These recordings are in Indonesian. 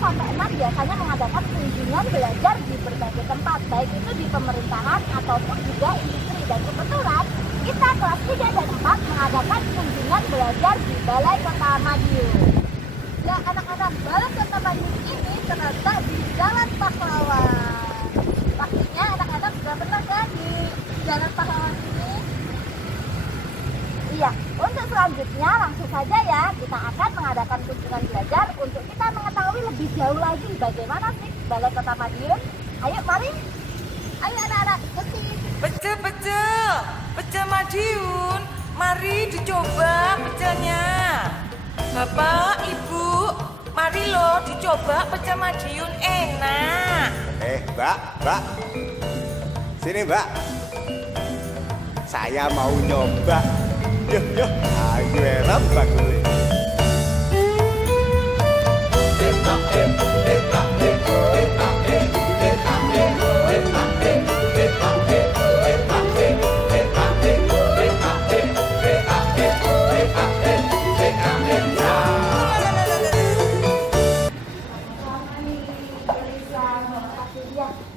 sampai 6 biasanya mengadakan kunjungan belajar di berbagai tempat, baik itu di pemerintahan ataupun juga industri. Dan kebetulan kita kelas 3 dan 4 mengadakan kunjungan belajar di Balai Kota Madiun. Ya anak-anak, Balai Kota Madiun ini terletak di Jalan Pahlawan. Pastinya anak-anak sudah pernah kan di Jalan Pahlawan ini? Iya, untuk selanjutnya langsung saja ya kita akan mengadakan kunjungan belajar untuk kita mengetahui lebih jauh lagi bagaimana sih Balai Kota Madiun. Ayo mari, ayo anak-anak ikuti. Pecel Madiun, mari dicoba pecelnya. Bapak, Ibu, mari loh dicoba pecel Madiun, enak. Mbak, sini Mbak. Saya mau nyoba. Yuk, ayo rambak gue.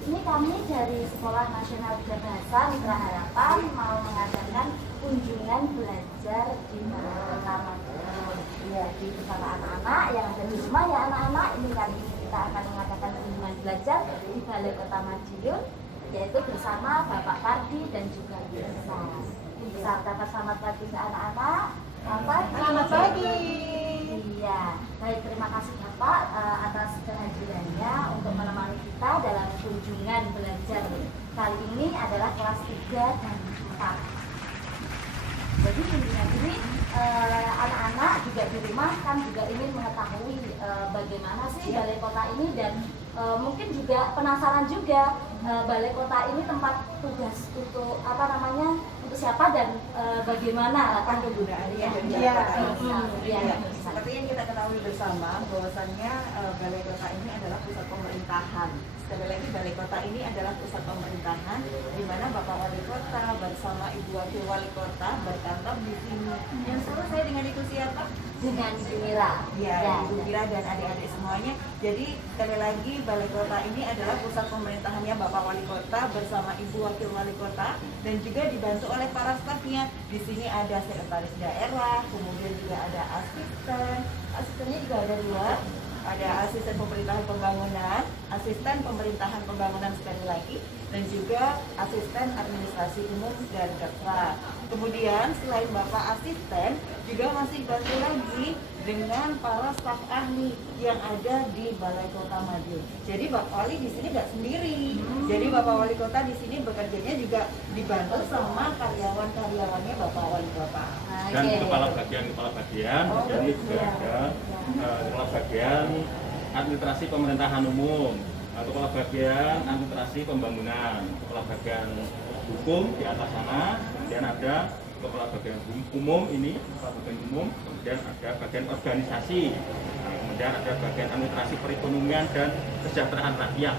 Ini kami dari Sekolah Nasional Bahasa Mitra Harapan mau mengadakan kunjungan belajar di Balai Kota Madiun. Ya, bersama anak-anak yang ada di rumah ya anak-anak. Ini kali ini kita akan mengadakan kunjungan belajar di Balai Kota Madiun, yaitu bersama Bapak Pardi dan juga Bisa. Bisa dapat selamat pagi ke anak-anak. Selamat pagi. Iya, baik, terima kasih Bapak atas kehadirannya untuk menemani kita dalam kunjungan belajar. Kali ini adalah kelas 3 dan 4. Jadi kunjungan ini anak-anak juga di rumah kan juga ingin mengetahui bagaimana sih Balai Kota ini dan mungkin juga penasaran juga Balai Kota ini tempat tugas untuk untuk siapa dan bagaimana kan kegunaannya dan Iya. Seperti yang kita ketahui bersama bahwasannya Balai Kota ini adalah pusat pemerintahan. Sekali lagi Balai Kota ini adalah pusat pemerintahan di mana Bapak Wali Kota bersama Ibu Wakil Wali Kota berkantor di sini. Yang seru saya dengan itu siapa? Dengan Ibu Mira. Ya, Ibu Mira dan adik-adik semuanya. Jadi sekali lagi Balai Kota ini adalah pusat pemerintahannya Bapak Wali Kota bersama Ibu Wakil Wali Kota dan juga dibantu oleh para stafnya. Di sini ada sekretaris daerah, kemudian juga ada asisten. Asistennya juga ada 2. Ada asisten pemerintahan pembangunan, asisten pemerintahan pembangunan sekali lagi, dan juga asisten administrasi umum dan Kepra. Kemudian selain Bapak asisten, juga masih bantu lagi dengan para staf ahli yang ada di Balai Kota Madiun. Jadi Bapak Wali di sini nggak sendiri. Jadi Bapak Wali Kota di sini bekerjanya juga dibantu sama karyawan-karyawannya Bapak Wali Kota. Dan kepala bagian jadi juga ada kepala bagian administrasi pemerintahan umum, kepala bagian administrasi pembangunan, kepala bagian hukum di atas sana, kemudian ada kepala bagian umum ini, kepala bagian umum, kemudian ada bagian organisasi, kemudian ada bagian administrasi perekonomian dan kesejahteraan rakyat.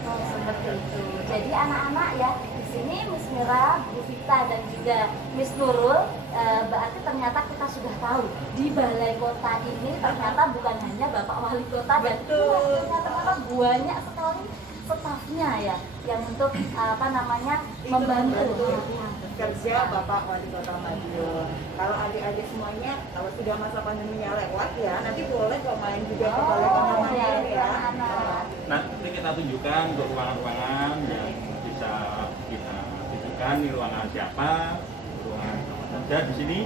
Oh, seperti itu. Jadi anak-anak ya, di sini Miss Mira, Bu Vita dan juga Miss Nurul, berarti ternyata kita sudah tahu di Balai Kota ini ternyata bukan hanya Bapak Wali Kota dan ternyata banyak sekali stafnya ya yang untuk membantu kerja Bapak Wali Kota Madiun. Kalau adik-adik semuanya kalau sudah masa pandeminya lewat ya, nanti boleh kok main juga ke Balai Kota Madiun ya. Nanti kita tunjukkan untuk ruangan-ruangan yang bisa kita tunjukkan ini ruangan siapa, ruangan apa saja di sini.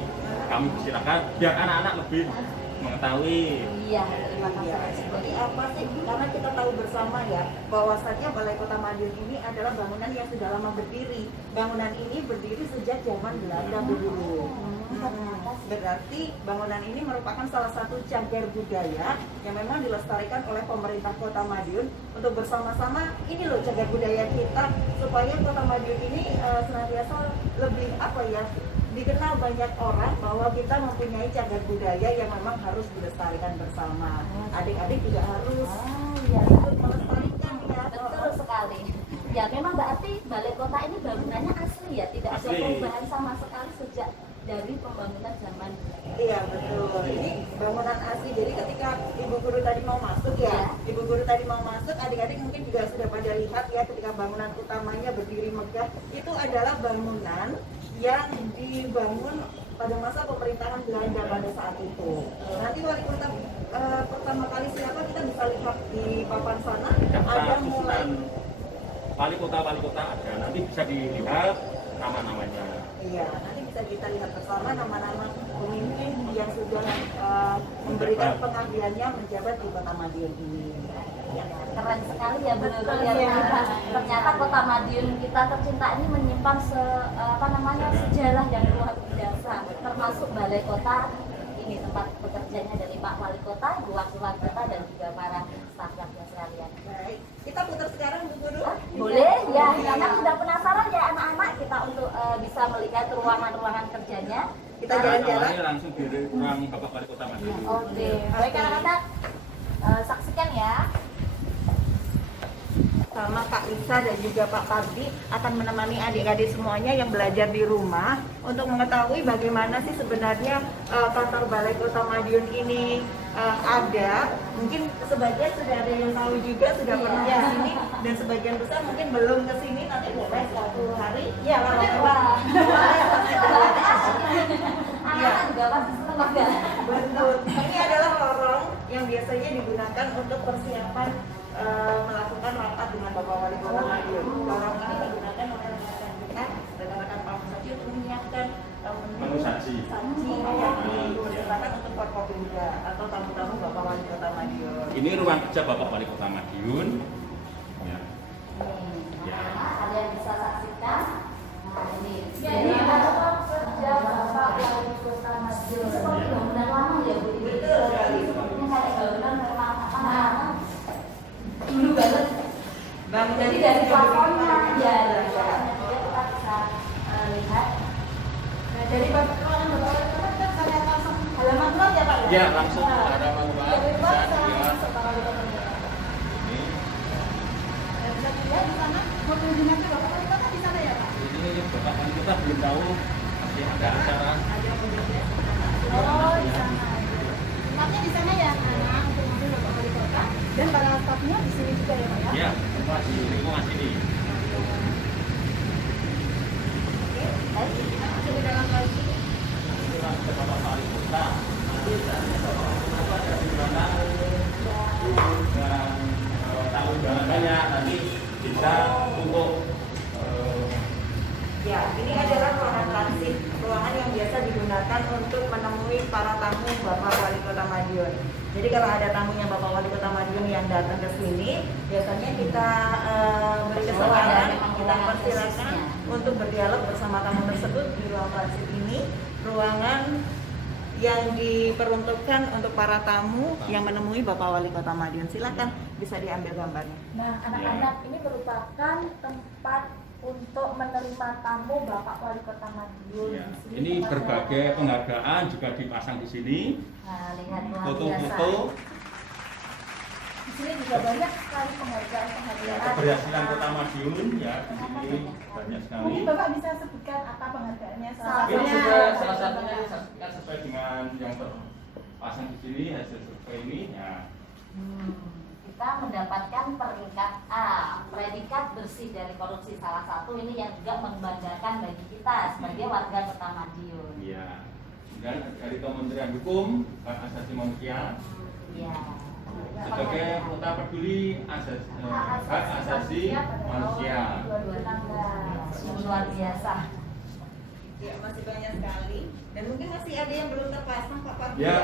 Kami persilakan biar anak-anak lebih mengetahui. Iya, terima kasih. Seperti apa sih? Karena kita tahu bersama ya bahwasannya Balai Kota Madiun ini adalah bangunan yang sudah lama berdiri. Bangunan ini berdiri sejak zaman Belanda dulu. Berarti bangunan ini merupakan salah satu cagar budaya yang memang dilestarikan oleh pemerintah Kota Madiun untuk bersama-sama ini loh cagar budaya kita supaya Kota Madiun ini senantiasa lebih dikenal banyak orang bahwa kita mempunyai cagar budaya yang memang harus dilestarikan bersama. Adik-adik juga harus ikut melestarikan ya. Betul sekali. Ya memang berarti Balai Kota ini bangunannya asli ya, tidak ada perubahan sama sekali sejak dari pembangunan zaman. Iya betul. Ini bangunan asli. Jadi ketika Ibu Guru tadi mau masuk ya, Ibu Guru tadi mau masuk, adik-adik mungkin juga sudah pada lihat ya ketika bangunan utamanya berdiri megah. Itu adalah bangunan yang dibangun pada masa pemerintahan Belanda pada saat itu. Nanti wali kota pertama kali siapa kita bisa lihat di papan sana, ada mulai wali kota ada, nanti bisa dilihat nama-namanya. iya, nanti bisa kita lihat bersama nama-nama pemimpin yang sudah memberikan pengabdiannya menjabat di Kota Madiun ini. Ya. Keren sekali ya betul ya. Ternyata Kota Madiun kita tercinta ini menyimpan sejarah yang luar biasa, termasuk balai kota ini tempat bekerjanya dari Pak Wali Kota, Bu Wakil Wali Kota dan juga para staf-stafnya sekalian. Baik, kita putar sekarang Bu Guru. Boleh ya, karena sudah penasaran ya anak-anak kita untuk bisa melihat ruangan-ruangan kerjanya. Kita jalan-jalan. Ini langsung di ruang Bapak Wali Kota Madiun. Oke, baik anak-anak saksikan ya. Sama Kak Lisa dan juga Pak Pardi akan menemani adik-adik semuanya yang belajar di rumah untuk mengetahui bagaimana sih sebenarnya kantor Balai Kota Madiun ini ada. Mungkin sebagian sudah ada yang tahu juga, sudah pernah ke sini, dan sebagian besar mungkin belum ke sini. Nanti boleh suatu hari ya Wah. Anak-anak juga pasti senang banget. Betul. Ini adalah lorong yang biasanya digunakan untuk persiapan melakukan rapat dengan Bapak Wali Kota Madiun. Lorong ini digunakan oleh rekan-rekan kita dan rekan Pak Musadi untuk menyiapkan Menu saji. yang dipersilakan untuk Forkopimda atau tamu-tamu Bapak Wali Kota Madiun. Ini ruang kerja Bapak Wali Kota Madiun. Ya. Ya. Kalian bisa saksikan. Nah ini. Jadi kantor kerja Bapak Wali Kota Madiun. Seperti bangunan lama ya Bu. Betul sekali. Sepertinya kayak bangunan memang dulu banget. Jadi dari plafonnya ya, kita bisa lihat. Nah, dari ruangan Bapak Wali Kota kita bisa lihat langsung halaman luar ya Pak? Ya, langsung ada luar. Dari luar bisa Bisa dilihat. langsung Bapak Wali Kota. Ini, Bisa dilihat di sana mobil dinasnya Bapak Wali Kota di sana ya Pak? ini Bapak Wali Kota belum tahu masih ada acara. Oh, di sana. Tempatnya di sana ya, Nana, untuk mobil Bapak Wali Kota dan para stafnya di sini juga ya Pak ya? Ya, semua di lingkungan sini. Baik, kita masuk ke dalam lagi. Ini ruang kerja Bapak Wali Kota. Nanti dari Bapak Wali Kota dari mana? Dan tamu undangannya nanti bisa untuk Ya, ini adalah ruangan transit, ruangan yang biasa digunakan untuk menemui para tamu Bapak Wali Kota Madiun. Jadi kalau ada tamunya Bapak Wali Kota Madiun yang datang ke sini, biasanya kita beri kesempatan, kita persilakan untuk berdialog bersama tamu tersebut di ruang transit ini, ruangan yang diperuntukkan untuk para tamu yang menemui Bapak Wali Kota Madiun. Silakan, bisa diambil gambarnya. Nah, anak-anak ini merupakan tempat untuk menerima tamu Bapak Wali Kota Madiun. Ya, Di sini ini tempat berbagai penghargaan juga dipasang di sini. Nah, lihat luar biasa. Foto-foto Di sini juga banyak sekali ya, penghargaan-penghargaan. keberhasilan Kota Madiun ya di sini banyak sekali. Mungkin Bapak bisa sebutkan apa penghargaannya? Salah Ini satunya. juga salah satunya disaksikan sesuai dengan yang terpasang di sini hasil survei ini ya. Kita mendapatkan peringkat A, predikat bersih dari korupsi, salah satu ini yang juga membanggakan bagi kita sebagai warga Kota Madiun. Iya. Dan dari Kementerian Hukum, Hak Asasi Manusia Iya. sebagai kota peduli hak asasi manusia. 2016 luar biasa. Ya, masih banyak sekali. Dan mungkin masih ada yang belum terpasang Pak Pardi. Ya,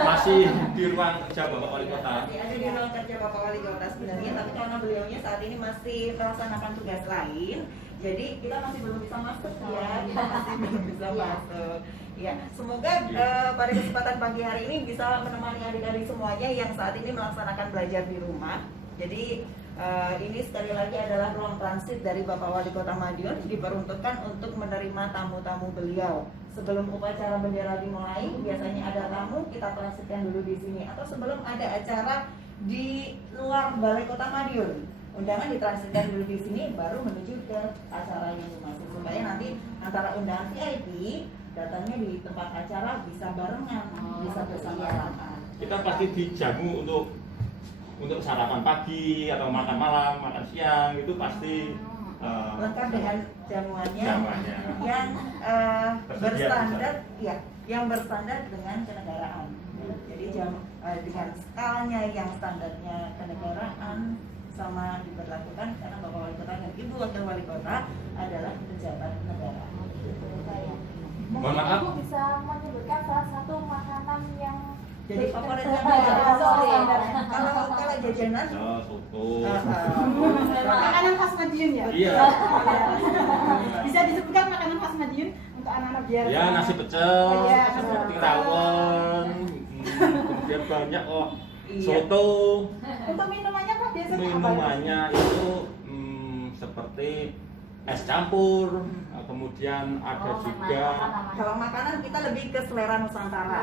masih di ruang kerja Bapak Wali Kota. Masih ada di ruang kerja Bapak Wali Kota sebenarnya, tapi karena beliaunya saat ini masih melaksanakan tugas lain, jadi kita masih belum bisa masuk ya, kita masih belum bisa masuk. Ya, semoga pada kesempatan pagi hari ini bisa menemani adik-adik semuanya yang saat ini melaksanakan belajar di rumah. Jadi ini sekali lagi adalah ruang transit dari Bapak Wali Kota Madiun, diperuntukkan untuk menerima tamu-tamu beliau. Sebelum upacara bendera dimulai, biasanya ada tamu, kita transitkan dulu di sini. Atau sebelum ada acara di luar Balai Kota Madiun, undangan ditransitkan dulu di sini, baru menuju ke acaranya masing-masing. Supaya nanti antara undangan VIP datangnya di tempat acara bisa barengan, bisa bersama-sama. Kita pasti dijamu untuk untuk sarapan pagi atau makan malam, makan siang itu pasti lengkap dengan jamuannya jamuannya. yang Tersedia berstandar, ya, yang berstandar dengan kenegaraan. Jadi dengan skalanya yang standarnya kenegaraan sama diberlakukan karena Bapak Wali Kota dan Ibu Wakil Wali Kota adalah pejabat negara. Mohon maaf. Ibu bisa menyebutkan salah satu makanan yang Jadi favoritnya sorry. kalau jajanan Soto. Makanan khas Madiun ya? Iya. Bisa disebutkan makanan khas Madiun untuk anak-anak biar Ya nasi pecel, Iya. seperti rawon, kemudian banyak kok Iya. soto. Untuk minumannya Pak biasanya apa? Minumannya itu seperti es campur, kemudian ada juga kalau makanan kita lebih ke selera Nusantara.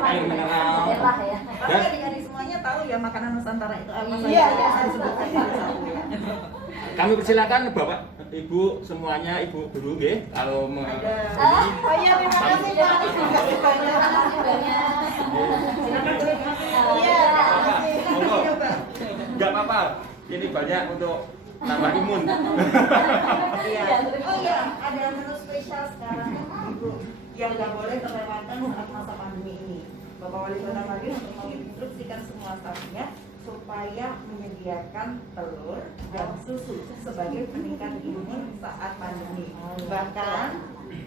air mineral. daerah ya. Pasti adik-adik semuanya tahu ya makanan Nusantara itu apa saja. Iya, iya. Saya sebutkan satu-satu ya. Kami persilakan Bapak, Ibu semuanya, Ibu dulu nggih kalau mau Ada. ini. Oh iya, terima kasih Pak. Terima kasih banyak. Terima kasih banyak. Silakan terima kasih. Iya, terima kasih. Monggo. Coba. Enggak apa-apa. Ini banyak untuk tambah imun. Iya. Oh iya, ada menu spesial sekarang Ibu yang nggak boleh terlewatkan saat masa pandemi ini. Bapak Wali Kota Madiun untuk menginstruksikan semua stafnya supaya menyediakan telur dan susu sebagai peningkat imun saat pandemi.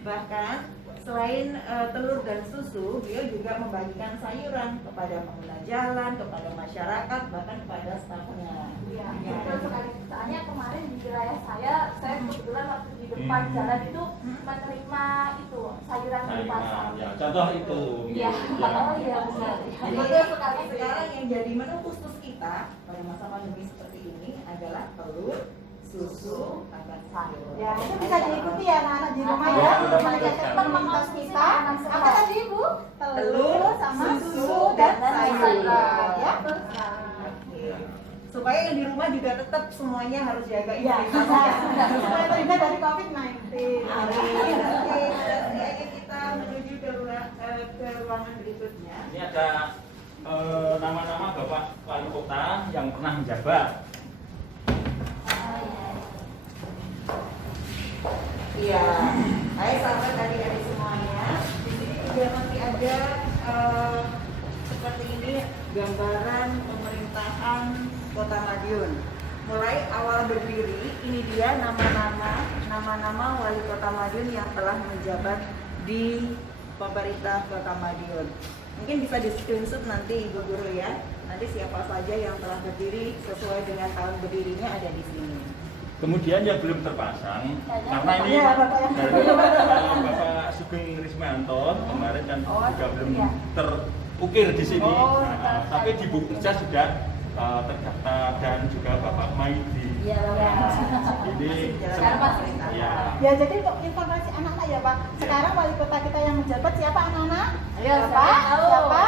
Bahkan selain telur dan susu, beliau juga membagikan sayuran kepada pengguna jalan, kepada masyarakat, bahkan kepada stafnya. Iya, betul sekali. Soalnya kemarin di wilayah saya kebetulan waktu di depan jalan itu menerima itu sayuran dari pasar. Ya, contoh itu. Iya, Ya. oh iya benar. Jadi Betul sekali. sekarang yang jadi menu khusus kita pada masa pandemi seperti ini adalah telur, susu, dan sayur. Ya, itu bisa diikuti ya anak-anak di rumah Iya, ya. betul, Meningkatkan betul. imunitas kita. Apa tadi Ibu? Telur, sama susu, susu dan dan sayur. Ya. Betul sekali. Oke. Supaya yang di rumah juga tetap semuanya harus jaga Ya, imunitasnya. supaya terhindar dari COVID-19. Oke, berarti aja kita menuju ke ruangan berikutnya. Ini ada nama-nama Bapak Wali Kota yang pernah menjabat. Iya, hai sahabat adik-adik semuanya. Di sini juga masih ada seperti ini gambaran pemerintahan Kota Madiun. Mulai awal berdiri, ini dia nama-nama wali Kota Madiun yang telah menjabat di pemerintah Kota Madiun. Mungkin bisa di screenshot nanti Ibu Guru ya. Nanti siapa saja yang telah berdiri sesuai dengan tahun berdirinya ada di sini. Kemudian yang belum terpasang, karena ini Iya, Bapak yang dari Bapak Sugeng Rismanto kemarin kan juga belum terukir di sini. Nah, tapi di buku kerja sudah terdaftar dan juga Bapak Maidi. Iya, Bapak. Ini Sekarang masih. ya. Ya, jadi untuk informasi anak-anak ya Pak. Sekarang wali kota kita yang menjabat siapa anak-anak? Ayo, Siapa? tahu. Siapa?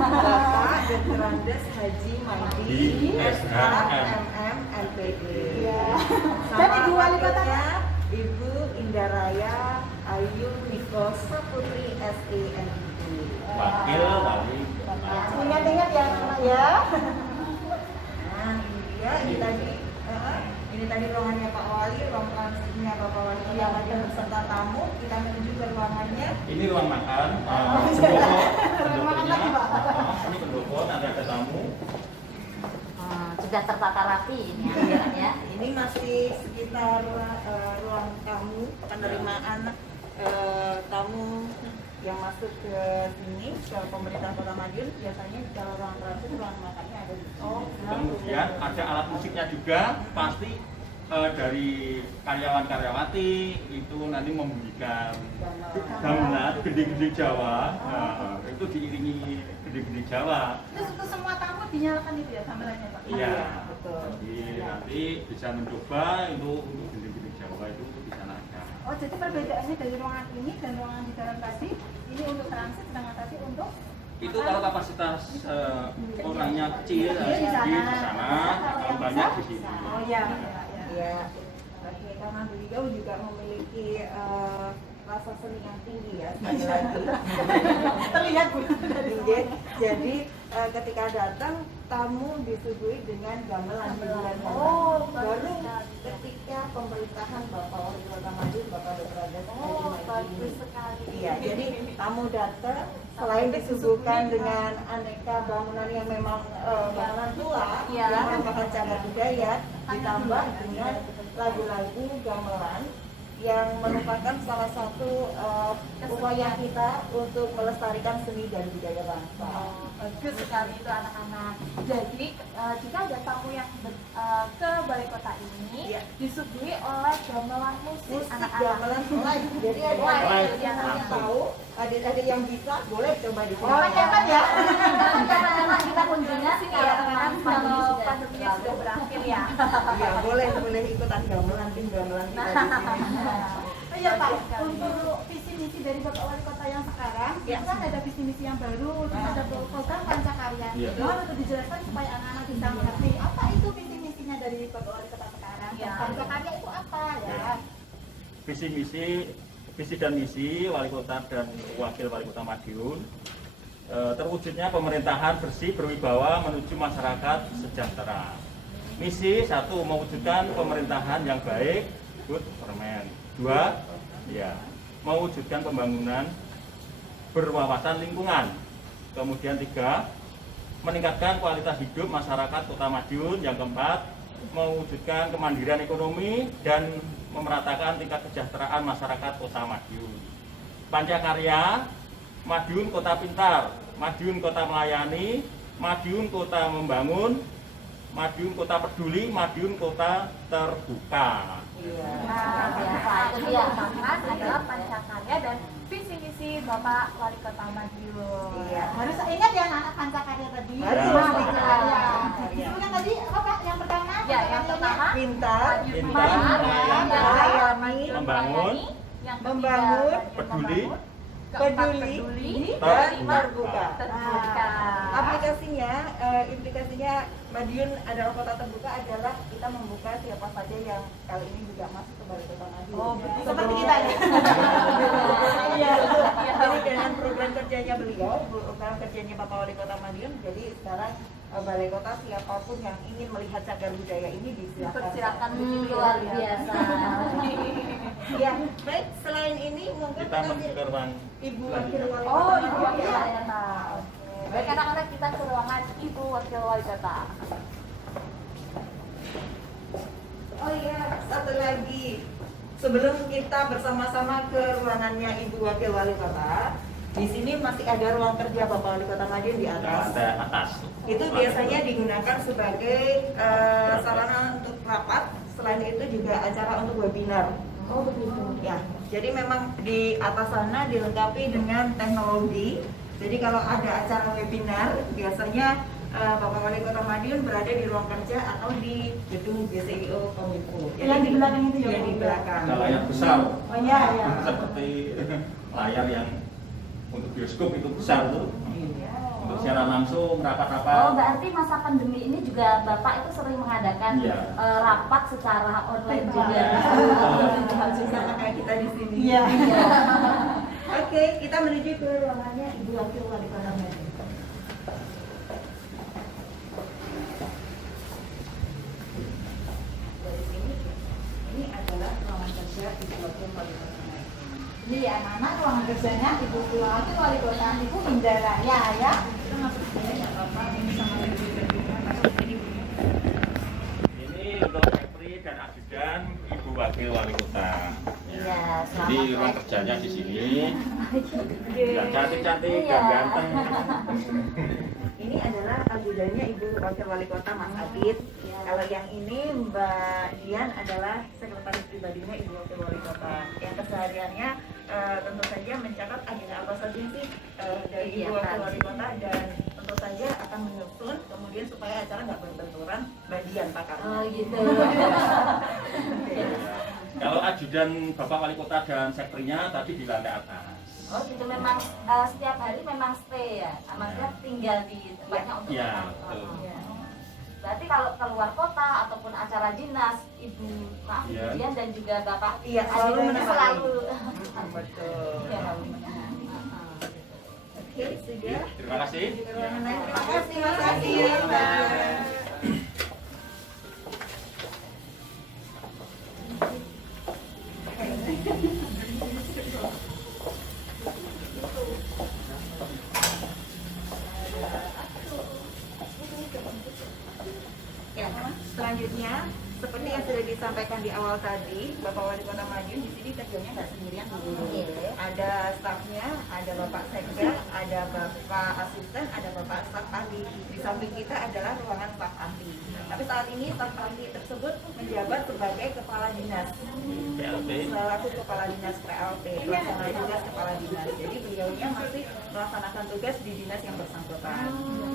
Bapak Dr. Andes Haji Maidi, SHMM LPD. Iya. Sama Dan Ibu Wali Kota wakilnya, Ibu Indaraya Ayu Niko Saputri SENID. Wakil Wali. Ingat-ingat ya anak-anak ya. Nah ini dia, ini tadi ruangannya Pak Wali, ruang transitnya Bapak Wali yang ada beserta tamu. Kita menuju ke ruangannya. Ini ruang makan. Ruang makan lagi, Pak. Ini pendopo, nanti ada tamu. Sudah tertata rapi ini ya. Ini masih sekitar ruang tamu penerimaan tamu yang masuk ke sini ke pemerintah Kota Madiun. Biasanya kalau ruang transit ruang makannya ada di sini. Kemudian ada alat musiknya juga, pasti dari karyawan-karyawati itu nanti membunyikan gamelan gede-gede Jawa. Nah, itu diiringi gede-gede Jawa. Terus untuk semua tamu dinyalakan itu ya gamelannya Pak. Iya, betul. Jadi nanti bisa mencoba itu untuk gede-gede Jawa itu bisa ada. Oh, jadi perbedaannya dari ruangan ini dan ruangan di dalam tadi, ini untuk transit sedangkan tadi untuk Itu kalau kapasitas orangnya kecil Di sana. di sana, kalau banyak di sini. Oh iya. Ya, oke, karena beliau juga memiliki rasa seni yang tinggi ya sekali lagi. Terlihat Bu. Jadi ketika datang tamu disuguhi dengan gamelan hiburan Oh, baru bagus. ketika pemerintahan Bapak Wali Kota Madiun, Bapak Dr. Agus Oh, Haji bagus Mahyudin. sekali. Iya, jadi tamu datang selain disuguhkan dengan aneka bangunan yang memang bangunan tua Iya. yang merupakan cagar budaya, ditambah dengan lagu-lagu gamelan yang merupakan salah satu upaya kita untuk melestarikan seni dan budaya bangsa. Oh, bagus sekali itu anak-anak. Jadi jika ada tamu yang ke balai kota ini Iya. disuguhi oleh gamelan musik anak-anak. Gamelan live. Jadi ada Live. yang tahu, adik-adik yang bisa boleh coba di sini. Kapan-kapan ya? Kapan-kapan kita kunjungan sih ya teman-teman kalau pandeminya sudah berakhir ya. Iya, boleh ikutan gamelan, tim gamelan kita di sini. Oh iya Pak, untuk visi misi dari Bapak Wali Kota yang sekarang, Ya. kan ada visi misi yang baru, terus ada program Pancakarya. Ya. Mohon untuk dijelaskan supaya anak-anak bisa mengerti apa itu visi misinya dari Bapak Wali Kota sekarang. Ya. Pancakarya itu apa ya? Visi dan misi Wali Kota dan Wakil Wali Kota Madiun, terwujudnya pemerintahan bersih berwibawa menuju masyarakat sejahtera. Misi 1, mewujudkan pemerintahan yang baik, good government. 2, ya, mewujudkan pembangunan berwawasan lingkungan. Kemudian 3, meningkatkan kualitas hidup masyarakat Kota Madiun. Yang keempat, mewujudkan kemandirian ekonomi dan memeratakan tingkat kesejahteraan masyarakat Kota Madiun. Pancakarya, Madiun Kota Pintar, Madiun Kota Melayani, Madiun Kota Membangun, Madiun Kota Peduli, Madiun Kota Terbuka. Nah, biasa itu dia bahkan adalah Pancakarya dan visi misi Bapak Wali Kota Madiun. Iya. Harus ingat ya anak-anak Pancakarya tadi. Harus. Pancakarya. Iya. Itu kan tadi apa Pak? Yang pertama? Ya, yang pertama Pintar, Pintar, melayani, membangun, yang membangun, peduli, peduli, dan kelima, terbuka. terbuka. Aplikasinya, implikasinya Madiun adalah kota terbuka adalah kita membuka siapa saja yang kali ini juga masuk ke Balai Kota Madiun. Oh, betul. Seperti kita ya. Iya, betul. Jadi dengan program kerjanya beliau, program kerjanya Bapak Wali Kota Madiun, jadi sekarang Balai Kota siapapun yang ingin melihat cagar budaya ini Dipersilakan disilakan. luar biasa. Ya, baik. Selain ini mungkin kita masuk ke ruang Ibu Wakil Wali Oh, Kota Ibu Madiun, Wakil ya. Wali Kota. Baik anak-anak, kita ke ruangan Ibu Wakil Wali Kota. Oh iya, satu lagi. Sebelum kita bersama-sama ke ruangannya Ibu Wakil Wali Kota, di sini masih ada ruang kerja Bapak Wali Kota Madiun di atas. atas. Itu biasanya digunakan sebagai sarana untuk rapat. Selain itu juga acara untuk webinar. Oh, begitu. Ya, jadi memang di atas sana dilengkapi dengan teknologi. Jadi kalau ada acara webinar, biasanya Bapak Wali Kota Madiun berada di ruang kerja atau di gedung BCIO Kominfo. Yang di belakang itu ya, Yang di Bu? belakang. Ada layar besar, Oh iya, iya. seperti layar yang untuk bioskop itu besar tuh. Untuk siaran langsung, Oh, rapat-rapat. berarti masa pandemi ini juga Bapak itu sering mengadakan Iya. rapat secara online juga. Sama kayak kita di sini. Iya. Oke, kita menuju ke ruangannya Ibu Wakil Wali Kota Madiun. Dari sini, ini adalah ruangan kerja Ibu Wakil Wali Kota Madiun. Ini ya anak-anak ruangan kerjanya Ibu Wakil Wali Kota Ibu Indaraya ya. Kita masuk sini nggak apa-apa. Ini sama Ibu masuk sini. Ini untuk Kepri dan ajudan Ibu Wakil Wali Kota. Iya, Jadi selamat ruang ya. kerjanya di sini. Dan cantik-cantik Iya. dan ganteng. Ini adalah ajudannya Ibu Wakil Wali Kota Mas Adit. Iya. Kalau yang ini Mbak Dian adalah sekretaris pribadinya Ibu Wakil Wali Kota. Yang kesehariannya tentu saja mencatat agenda apa saja sih dari Ibu Kegiatan. Wakil Wali Kota, dan tentu saja akan menyusun kemudian supaya acara nggak berbenturan Mbak Dian pakarnya. Oh, gitu. Kalau ajudan Bapak Wali Kota dan sekretarnya tadi di lantai atas. Oh, gitu memang setiap hari memang stay ya. Maksudnya tinggal di tempatnya untuk Iya, kantor. betul. Iya. Berarti kalau keluar kota ataupun acara dinas, Ibu Iya. Dian dan juga Bapak Iya, selalu ajudannya menemani. selalu Betul. Iya, selalu menemani. Oke, sudah. Terima kasih. Ruangan lain. Terima kasih Mas Adil. Ya, selanjutnya seperti yang sudah disampaikan di awal tadi, Bapak Wali Kota Madiun di sini kerjanya nggak sendirian Bu Guru. Ada stafnya, ada Bapak Sekda, ada Bapak Asisten, ada Bapak staf ahli. Di samping kita adalah ruangan staf ahli. Tapi saat ini staf ahli tersebut menjabat sebagai kepala dinas. PLT. Selaku kepala dinas PLT, pelaksana tugas kepala dinas. Jadi beliaunya masih melaksanakan tugas di dinas yang bersangkutan.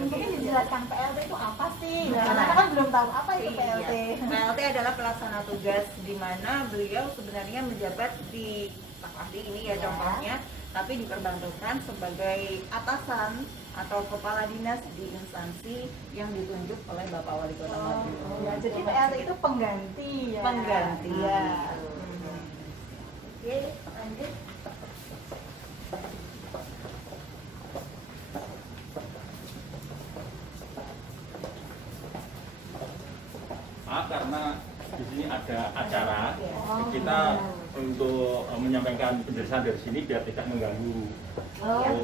Mungkin dijelaskan PLT itu apa sih? Nah, Karena kan belum tahu apa itu PLT. PLT adalah pelaksana tugas di mana beliau sebenarnya menjabat di staf ahli ini ya contohnya, tapi diperbantukan sebagai atasan atau kepala dinas di instansi yang ditunjuk oleh Bapak Wali Kota Madiun. Ya, jadi PLT itu pengganti ya. Pengganti. Ya. Oke, lanjut. Karena di sini ada acara, kita untuk menyampaikan penjelasan dari sini biar tidak mengganggu.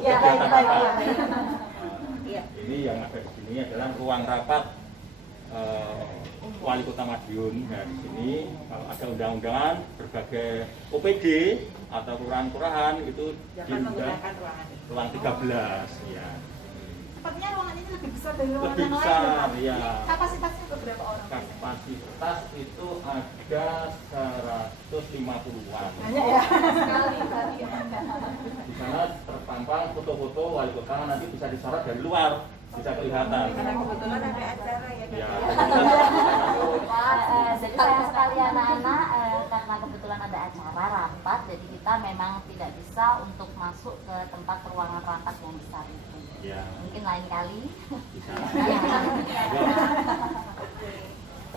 Ya, baik. Iya. Ini yang ada di sini adalah ruang rapat Wali Kota Madiun. Nah, di sini kalau ada undang-undangan berbagai OPD atau kelurahan-kelurahan itu Jangan menggunakan ruangan ini. ruang 13 ya. Sepertinya ruangan ini lebih besar dari ruangan Lebih yang lain. besar, Pak. ya. Ini kapasitasnya ke berapa orang? Kapasitas itu ada 150-an. Banyak ya. Di sana terpampang foto-foto wali kota, nanti bisa disorot dari luar, bisa kelihatan. Karena kebetulan ada acara ya. Ya, Jadi sayang sekali anak-anak karena kebetulan ada acara rapat, jadi kita memang tidak bisa untuk masuk ke tempat ruangan rapat yang besar itu. ya, Mungkin lain kali. bisa.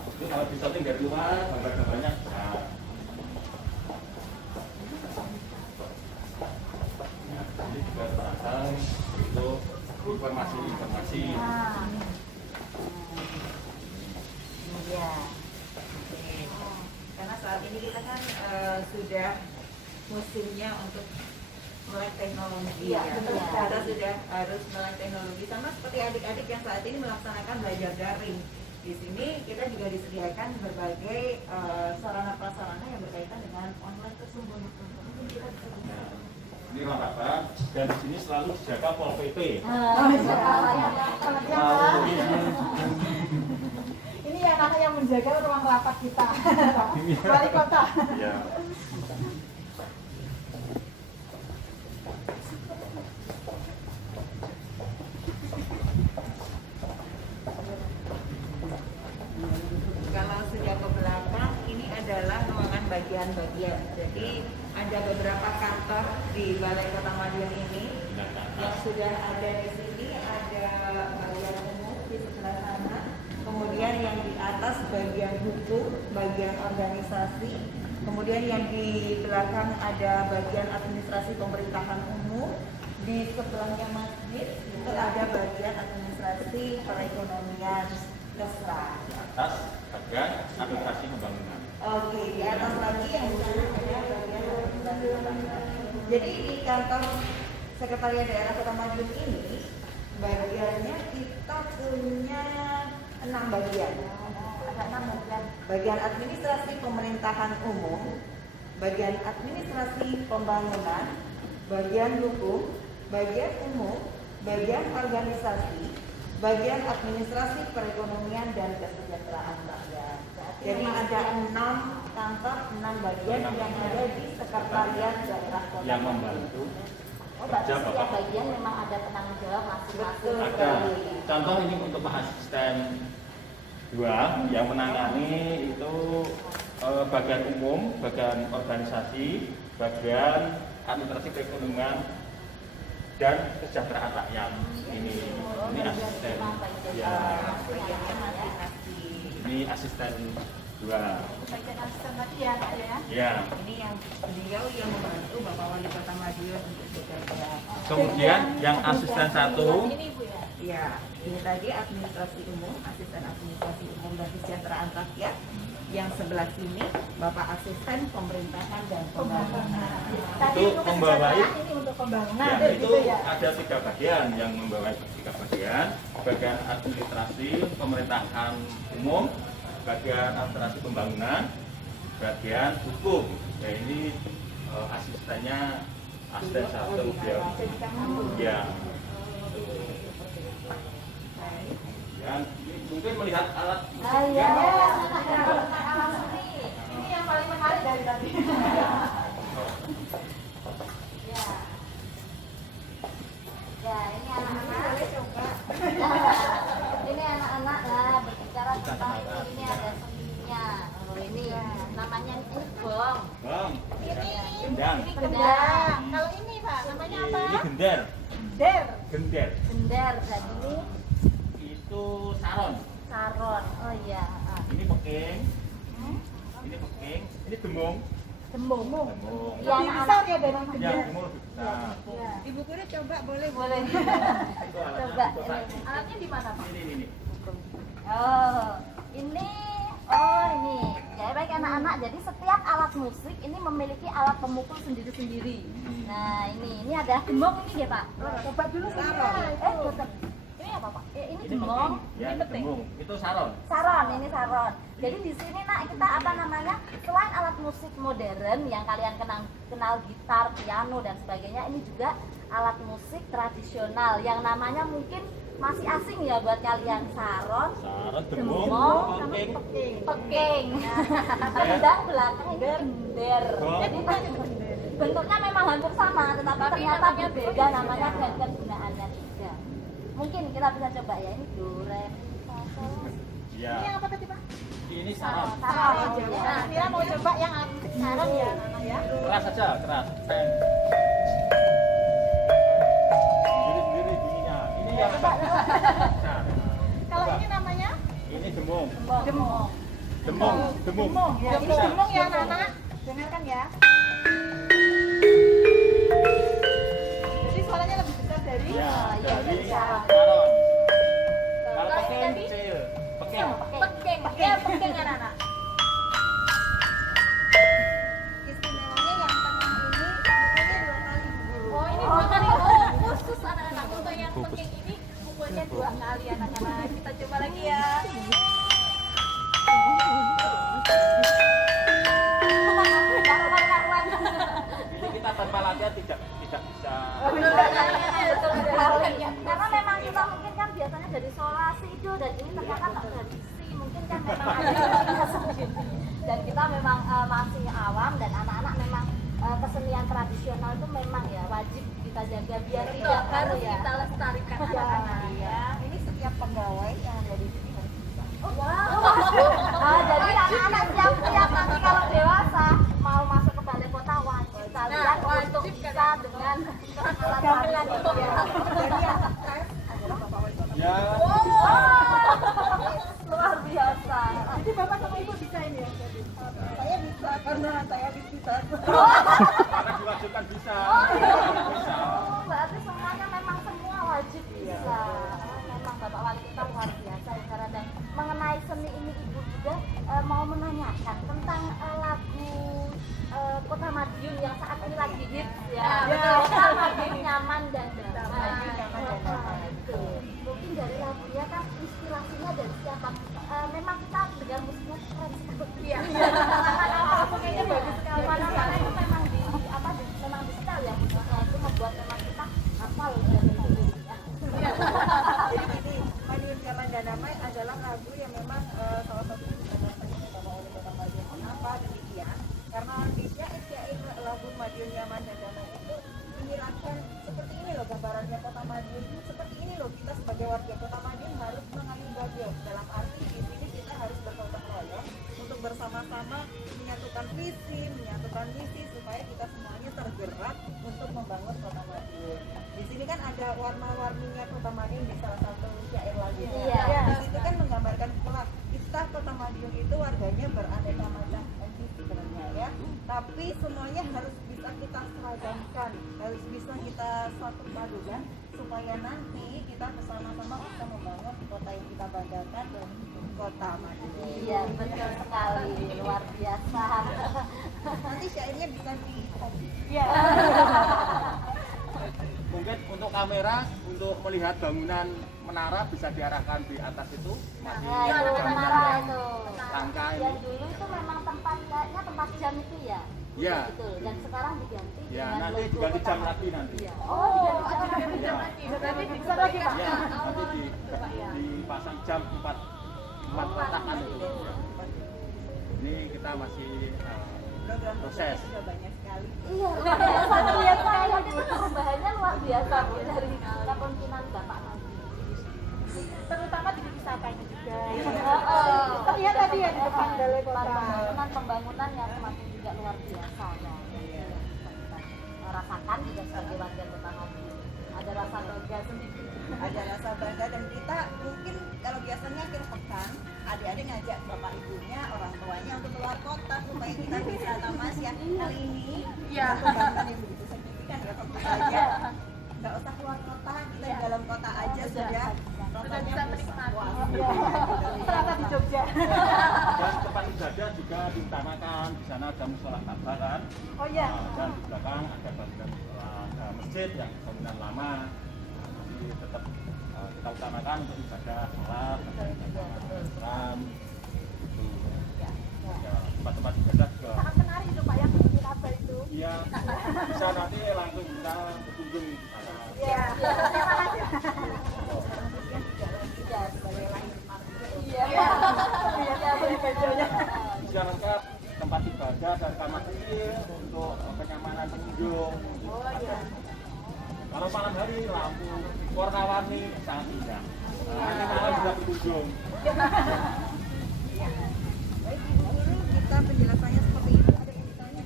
Itu kalau di shooting dari luar, gambar-gambarnya bisa. Ya, ini juga terpasang untuk informasi-informasi. Iya. Karena saat ini kita kan sudah musimnya untuk melek teknologi Iya, ya. betul. Kita sudah harus melek teknologi sama seperti adik-adik yang saat ini melaksanakan belajar daring. Di sini kita juga disediakan berbagai sarana prasarana yang berkaitan dengan online tersebut. Mungkin kita bisa Nah, ini ruang rapat dan di sini selalu dijaga Pol PP. Selamat siang, Pak. Ini ya anak yang menjaga ruang rapat kita. Wali kota. Ya. Kalau sudah ke belakang, ini adalah ruangan bagian-bagian. Jadi ada beberapa kantor di Balai Kota Madiun ini yang sudah ada di sini. Ada bagian umum di sebelah sana, kemudian yang di atas bagian hukum, bagian organisasi, kemudian yang di belakang ada bagian administrasi pemerintahan umum. Di sebelahnya masjid itu ada bagian administrasi perekonomian Kesra. Atas bagian administrasi pembangunan. Oke, di atas lagi yang ada bagian administrasi pembangunan. Jadi di kantor Sekretariat Daerah Kota Madiun ini bagiannya kita punya 6 bagian. Ada 6 bagian. Bagian administrasi pemerintahan umum, bagian administrasi pembangunan, bagian hukum, bagian umum, bagian organisasi, bagian administrasi perekonomian dan kesejahteraan rakyat. Jadi ada 6 kantor, 6 bagian yang ada di Sekretariat Daerah Kota Yang Madiun. membantu Oh, berarti kerja setiap Bapak. bagian memang ada penanggung jawab masing-masing. Betul. Ada contoh ini untuk Pak Asisten 2 yang menangani itu bagian umum, bagian organisasi, bagian administrasi perekonomian dan kesejahteraan rakyat. Ini asisten. Ya, Bagiannya masing-masing. ini asisten 2. Bagian asisten tadi ya, Pak ya. Ya. Ini yang beliau yang membantu Bapak Wali Kota Madiun untuk bekerja. Kemudian yang asisten 1. Ini Bu ya. Ya, ini tadi administrasi umum, asisten administrasi umum dan kesejahteraan rakyat. Yang sebelah sini Bapak asisten pemerintahan dan pembangunan. Tadi Itu untuk membawai. kesejahteraan, ini untuk pembangunan. Ya, itu gitu ya. ada 3 bagian yang membawa 3 bagian. Bagian administrasi pemerintahan umum, bagian administrasi pembangunan, bagian hukum. Ya ini asistennya asisten 1 beliau. Jadi kamu Ya. Dan mungkin melihat alat Ah, musik iya. ya. ini yang paling menarik dari tadi. Ya. Ya, ini anak-anak. Boleh coba. Ini anak-anak lah berbicara tentang ini ada seninya. Oh, ini namanya ini gong. Bang, Ini gendang. gendang. Kalau ini Pak, namanya apa? Ini gender. Der. Gender. Gender dan ini Itu saron. saron. Oh iya. Ini peking. Ini peking. Ini demung. Dembung. Demung. Iya, Lebih besar ya dari Ya, gendang. demung lebih besar. Ya. Ibu Guru coba boleh Boleh. Itu alatnya. Coba. Coba. Alatnya di mana Pak? Ini. Oh, ini oh ini. Ya baik anak-anak. Jadi setiap alat musik ini memiliki alat pemukul sendiri-sendiri. Nah, ini ada demong ini ya, Pak. Coba dulu Saron. Betul. Ini apa, Pak? Ini Ini demong. peking. Ya, ini demung. Itu saron. Saron, ini saron. Jadi di sini nak kita apa namanya? Selain alat musik modern yang kalian kenal gitar, piano dan sebagainya, ini juga alat musik tradisional yang namanya mungkin masih asing ya buat kalian. Saron, Saron, demung, demong, sama peking. peking. Gendang belakang ini gender. Gong. Jadi bentuknya memang hampir sama, tetapi ternyata berbeda namanya dan kegunaannya juga. Mungkin kita bisa coba ya, ini do, re, mi, fa, sol. Ini yang Ya. apa tadi Pak? Ini saron. Saron. Nah, Mira mau coba yang saron ya, Nana ya. Keras aja, keras. Pen. Sendiri-sendiri bunyinya. Ini yang besar. Kalau ini namanya Ini demung. Demong. Demung. demung. Ya, ini Bisa. demung ya, Nana. Dengarkan ya. Jadi suaranya lebih besar dari Ya, iya, dari saron. saron. Kalau Kalau peking tadi? kecil. Peking. peking. Ya, peking ya, Nana. Istimewanya yang tengah ini pukulnya 2 kali Bu Guru. Oh, ini dua kali. Oh, khusus anak-anak untuk yang peking ini pukulnya 2 kali anak-anak. Kita coba lagi ya. Ini kita tanpa latihan tidak bisa. Karena memang kita mungkin kan biasanya dari solasi itu dan ini ternyata tak dari si mungkin kan memang ada dan kita memang masih awam dan anak-anak memang kesenian tradisional itu memang ya wajib kita jaga biar tidak harus ya. kita lestarikan Ya, anak-anak. iya. Ini setiap pegawai yang ada di sini harus bisa. Jadi anak-anak siap-siap nanti kalau dewasa mau masuk ke balai kota wajib kalian untuk bisa dengan alat-alat itu ya. Jadi yang stres adalah Bapak Wali Kota. Ya. Luar biasa. Jadi Bapak sama Ibu bisa ini ya. Saya bisa karena saya bisa. Karena diwajibkan bisa. Bisa. Oh, berarti semuanya memang semua wajib bisa. Memang Bapak Wali kita luar biasa ya Sarah. Dan mengenai seni ini Ibu juga mau menanyakan tentang lagu Kota Madiun yang saat ini lagi hits ya. Kota Madiun nyaman dan damai. Betul. Mungkin dari lagunya kan inspirasinya dari siapa? Memang kita dengar musiknya keren sekali. Iya. Kayaknya bagus sekali. Karena itu memang memang di style ya musiknya itu membuat memang kita hafal dan liriknya. Jadi ini Madiun Nyaman dan Damai adalah lagu yang memang salah satu cita-citanya Bapak Wali Kota Madiun. Kenapa demikian? Karena di syair lagu Madiun Nyaman dan Damai itu menyiratkan seperti ini loh gambarannya Kota Madiun. Seperti ini loh kita sebagai warga Kota Madiun harus mengayuh bahagia. Dalam arti di sini kita harus bergotong royong untuk bersama-sama menyatukan visi, menyatukan misi supaya kita semuanya tergerak untuk membangun Kota Madiun. Di sini kan ada warna-warninya Kota Madiun di salah satu syair lagunya. Iya. Di situ kan menggambarkan kelak kita Kota Madiun itu warganya beraneka macam etnis sebenarnya ya. Tapi semuanya harus bisa kita seragamkan, harus bisa kita satu padukan supaya nanti kita bersama-sama bisa membangun kota yang kita banggakan dan kota Madiun. Iya, betul sekali, luar biasa. Nanti syairnya bisa di Mungkin untuk kamera, untuk melihat bangunan menara bisa diarahkan di atas itu. Masih Nah, itu bangunan menara yang itu. langka ini. Yang dulu itu memang tempat kayaknya tempat jam itu ya. Iya. Betul. Dan sekarang diganti Ya, dengan nanti logo diganti Kota jam Madiun. lagi nanti. Iya. Oh, diganti jam lagi. Berarti bisa lagi Pak. Ya, nanti dipasang jam 4 kotakan itu. Ini kita masih program proses. sudah banyak sekali. Iya, luar biasa. Terlihat sekali itu perubahannya luar biasa Bu dari kepemimpinan Bapak Madiun. Terutama di wisatanya juga. Oh, Terlihat tadi ya di depan balai kota. Pembangunan yang semakin juga luar biasa ya. Kita rasakan juga sebagai warga Kota Madiun. Ada rasa bangga sendiri. Ada rasa bangga dan kita mungkin kalau biasanya akhir pekan adik-adik ngajak bapak ibunya, orang tuanya untuk keluar kota supaya kita bisa tamas ya. Kali ini kebanggaan yang begitu signifikan ya tentu saja. Nggak usah keluar kota, kita di dalam kota aja sudah bisa menikmati. Ternyata di Jogja. Dan tempat ibadah juga diutamakan. Di sana ada musola Ka'bah kan. Oh iya. Dan di belakang ada bangunan musola masjid yang bangunan lama. Jadi tetap kita utamakan untuk ibadah sholat, Islam. Ya, tempat-tempat ibadah juga. Sangat menarik itu Pak ya, bikin apa itu? Iya, bisa nanti langsung kita berkunjung di sana. Iya. Terima kasih. Iya. Bisa lengkap tempat ibadah dan kamar kecil untuk kenyamanan pengunjung. Kalau malam hari lampu warna-warni sangat indah. Nanti malam bisa berkunjung. Baik Ibu Guru, kita penjelasannya seperti itu. Ada yang ditanya?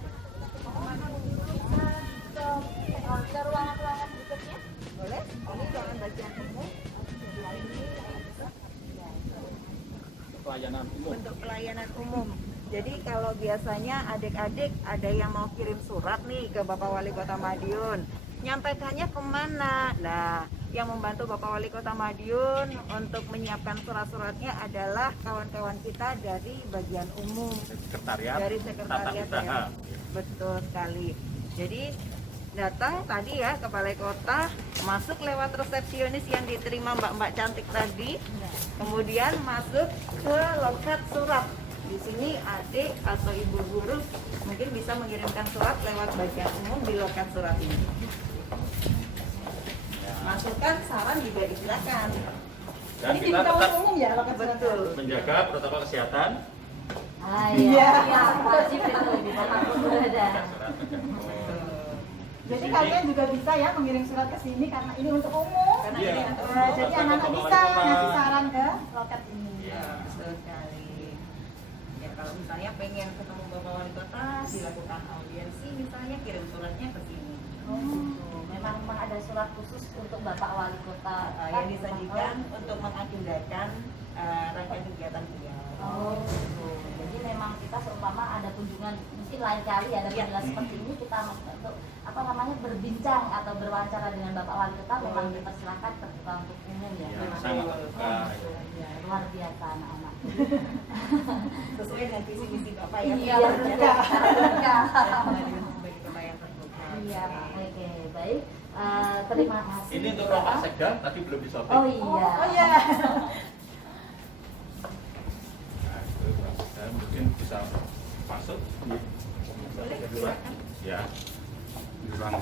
Ke ruangan-ruangan berikutnya. Boleh? Ini ruangan bagian umum. Pelayanan umum. Untuk pelayanan umum. Jadi kalau biasanya adik-adik ada yang mau kirim surat nih ke Bapak Wali Kota Madiun, nyampaikannya kemana? Nah, yang membantu Bapak Wali Kota Madiun untuk menyiapkan surat-suratnya adalah kawan-kawan kita dari bagian umum, Sekretariat, dari tata sekretariat usaha. ya. Betul sekali. Jadi datang tadi ya ke Balai Kota, masuk lewat resepsionis yang diterima mbak-mbak cantik tadi, kemudian masuk ke loket surat. Di sini adik atau ibu guru mungkin bisa mengirimkan surat lewat bagian umum di loket surat ini. Masukan saran juga disilakan. Dan Ini kita dibuka tetap untuk umum ya loket surat? Betul. menjaga protokol kesehatan. Ah iya, wajib itu di Bapak Guru ada. Jadi kalian juga bisa ya mengirim surat ke sini karena ini untuk umum. Karena Iya. ini untuk Jadi anak-anak bisa ngasih saran ke loket ini. Iya. betul sekali. Ya kalau misalnya pengen ketemu Bapak Wali Kota, dilakukan audiensi misalnya kirim suratnya ke sini. Memang ada surat khusus untuk Bapak Wali Kota Yang disajikan untuk mengagendakan rangkaian kegiatan beliau. Oh, gitu. Jadi memang kita seumpama ada kunjungan, mungkin lain kali ada Iya. kunjungan seperti ini kita untuk apa namanya berbincang atau berwawancara dengan Bapak Wali Kota memang dipersilakan terbuka untuk umum ya. Ya, Memang sangat terbuka. ya, luar biasa anak-anak. Sesuai dengan visi misi Bapak ya. Iya, terbuka. Sebagai kota yang terbuka. Iya, oke, baik. Terima kasih. Ini untuk ruang Pak Sekda, tadi belum disobek. Oh iya. Oh iya. Nah, itu Pak Sekda mungkin bisa masuk. Boleh, Di ruang. silakan. Ya. Di ruang.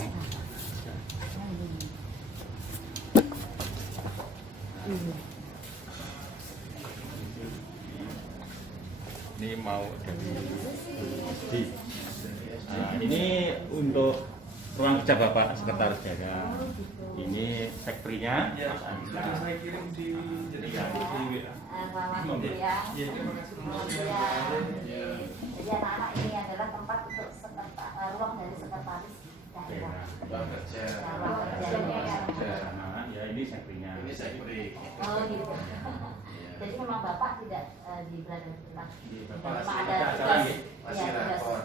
Ini mau di. Nah, ini untuk ruang kerja Bapak Sekretaris Daerah. Ini sektrinya. Saya kirim di Selamat siang. Jadi anak-anak ini adalah tempat untuk ruang dari sekretaris daerah. Ruang kerja. Ruang kerjanya ya. Nah, ya ini sektrinya. Ini saya beri. Oh gitu. Jadi memang Bapak tidak berada di tempat. Bapak Memang ada ada acara tugas. nggih? Masih Iya, tugas. rapor.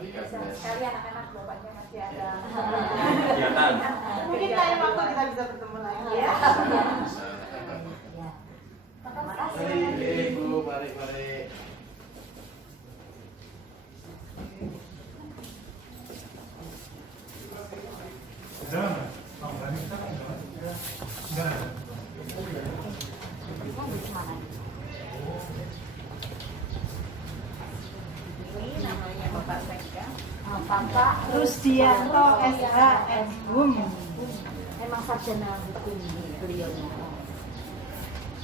Jadi sekali anak-anak bapaknya masih ada. Kegiatan. Mungkin lain waktu kita bisa bertemu lagi ya. Ya. Terima Mari Ibu, mari. Ini namanya Bapak Sekda. Bapak Rusdianto SH Hum. memang sarjana hukum beliau.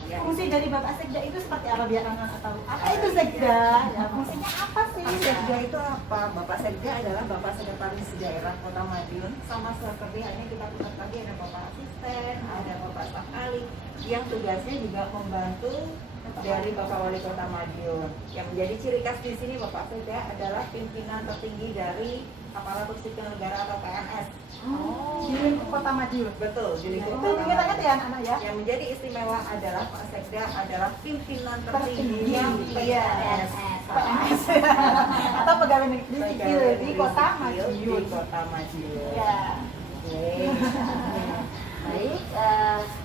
Fungsi dari Bapak Sekda itu seperti apa biar anak tahu? Apa itu Sekda? Ya, fungsinya apa sih? Sekda itu apa? Bapak Sekda adalah Bapak Sekretaris Daerah Kota Madiun. Sama seperti halnya kita putar tadi ada Bapak Asisten, ada Bapak Staf ahli yang tugasnya juga membantu dari Bapak Wali Kota Madiun. Yang menjadi ciri khas di sini Bapak Sekda adalah pimpinan tertinggi dari aparatur sipil negara atau PNS. Di Kota Madiun. Betul, jadi Itu kita kan ya anak-anak ya. yang menjadi istimewa adalah Pak Sekda adalah pimpinan Tertinggi. tertinggi Iya. PNS atau pegawai negeri sipil di Kota Madiun. Di Kota Madiun. Ya. Oke. Baik,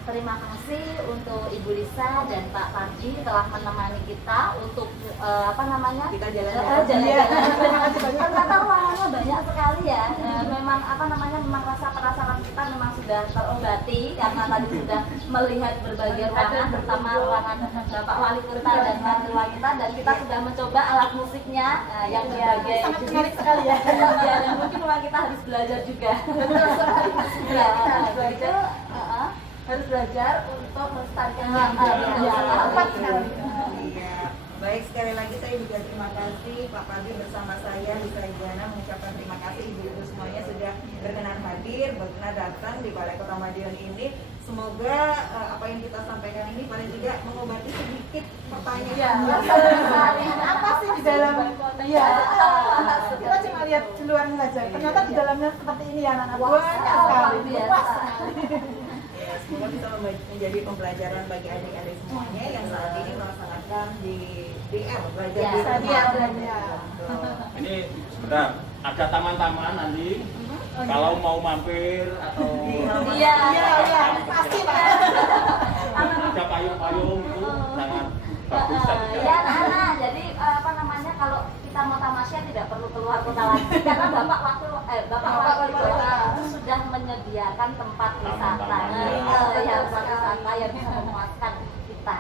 terima kasih untuk Ibu Lisa dan Pak Pardi telah menemani kita untuk apa namanya? Kita jalan. Jalan-jalan. Terima kasih banyak. Ternyata ruangannya banyak sekali ya. Memang apa namanya? Memang rasa penasaran kita memang sudah terobati karena tadi sudah melihat berbagai ruangan, terutama ruangan Bapak Wali Kota dan Wakil Wali Kota, dan kita sudah mencoba alat musiknya yang berbagai. Sangat menarik sekali ya. Ya, dan mungkin memang kita harus belajar juga. Ya, begitu. Harus belajar untuk melestarikan Tepat sekali. Iya. Baik, sekali lagi saya juga terima kasih Pak Pardi bersama saya Lisa Iguana mengucapkan terima kasih ibu-ibu semuanya sudah berkenan hadir, berkenan datang di Balai Kota Madiun ini. Semoga apa yang kita sampaikan ini paling tidak mengobati sedikit pertanyaan. Apa sih di dalam? Iya. Kita cuma lihat di luarnya saja. Ternyata di dalamnya seperti ini ya anak-anak. Banyak sekali. Luas sekali. Ya, semoga bisa menjadi pembelajaran bagi adik-adik semuanya yang saat ini melaksanakan di DR belajar Ya, di rumah. iya, iya. Betul. Ini sebentar, ada taman-taman nanti. Kalau mau mampir atau Iya, Iya, pasti Pak. ada payung-payung itu sangat bagus tadi. ya anak-anak. Jadi apa namanya, kalau kita mau tamasya tidak perlu keluar kota lagi karena Bapak Wali Kota itu sudah menyediakan tempat wisata. Taman-taman. Ya, tempat wisata yang bisa memuaskan kita.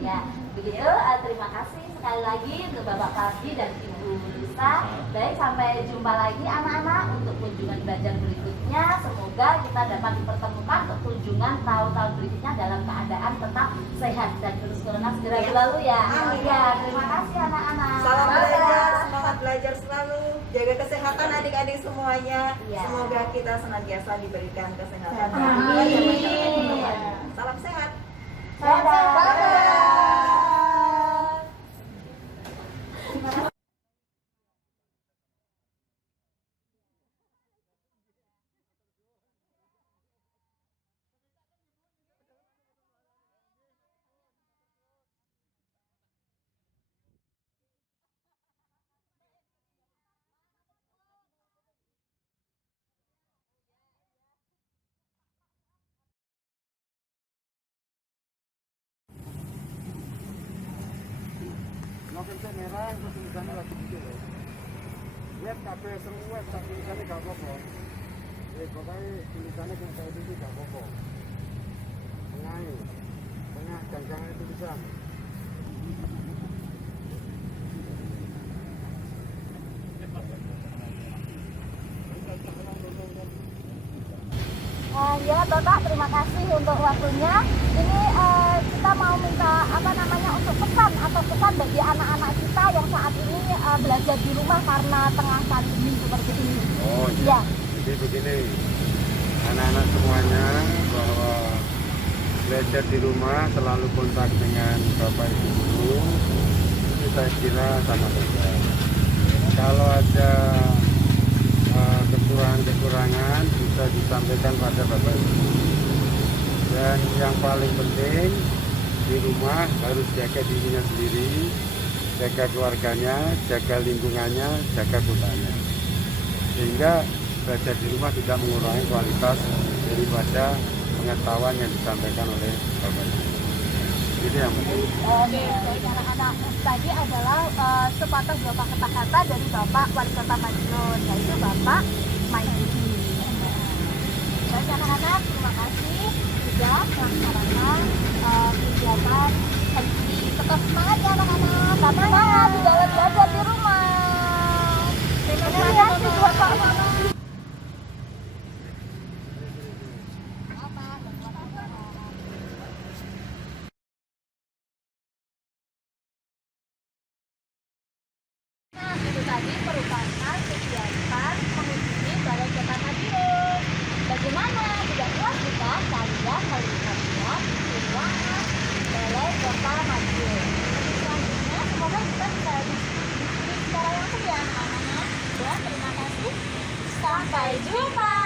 Ya, begitu. Terima kasih sekali lagi untuk Bapak Pardi dan Ibu Lisa. Baik, sampai jumpa lagi anak-anak untuk kunjungan belajar berikutnya. Semoga kita dapat dipertemukan untuk kunjungan tahun-tahun berikutnya dalam keadaan tetap sehat dan virus corona segera berlalu ya. Amin. Ya, terima kasih anak-anak. Salam Bye-bye. belajar, semangat belajar selalu, jaga kesehatan adik-adik semuanya. Iya. Semoga kita senantiasa diberikan kesehatan. Amin. Salam sehat. Dadah. Novel merah itu tulisannya lagi gitu loh. Lihat kabeh semua tulisannya gak apa-apa. Pokoknya tulisannya yang kayak itu gak apa-apa. Tengah jangan tulisan. Ya Bapak, terima kasih untuk waktunya. Ini kita mau minta apa namanya untuk pesan bagi anak-anak kita yang saat ini belajar di rumah karena tengah pandemi seperti ini. Oh Ya. Jadi begini, anak-anak semuanya bahwa belajar di rumah selalu kontak dengan Bapak Ibu guru, itu saya kira sama saja. Kalau ada kekurangan-kekurangan bisa disampaikan pada Bapak Ibu. Dan yang paling penting di rumah harus jaga dirinya sendiri, jaga keluarganya, jaga lingkungannya, jaga kotanya. Sehingga belajar di rumah tidak mengurangi kualitas daripada pengetahuan yang disampaikan oleh Bapak Ibu. Itu yang penting. Oke, baik anak-anak. Tadi adalah sepatah dua patah kata dari Bapak Wali Kota Madiun, yaitu Bapak Mahyudi. Baik anak-anak, terima kasih sudah melaksanakan kegiatan hari ini. Tetap semangat ya anak-anak. Semangat di dalam belajar di rumah. Terima kasih Bapak Mama. Nah, itu tadi merupakan kegiatan mengunjungi Balai Kota Madiun. Bagaimana? Tidak puas jika kalian melihatnya di ruangan Balai Kota Madiun. Selanjutnya, semoga kita bisa diskusi secara langsung ya anak-anak. Dan terima kasih. Sampai jumpa.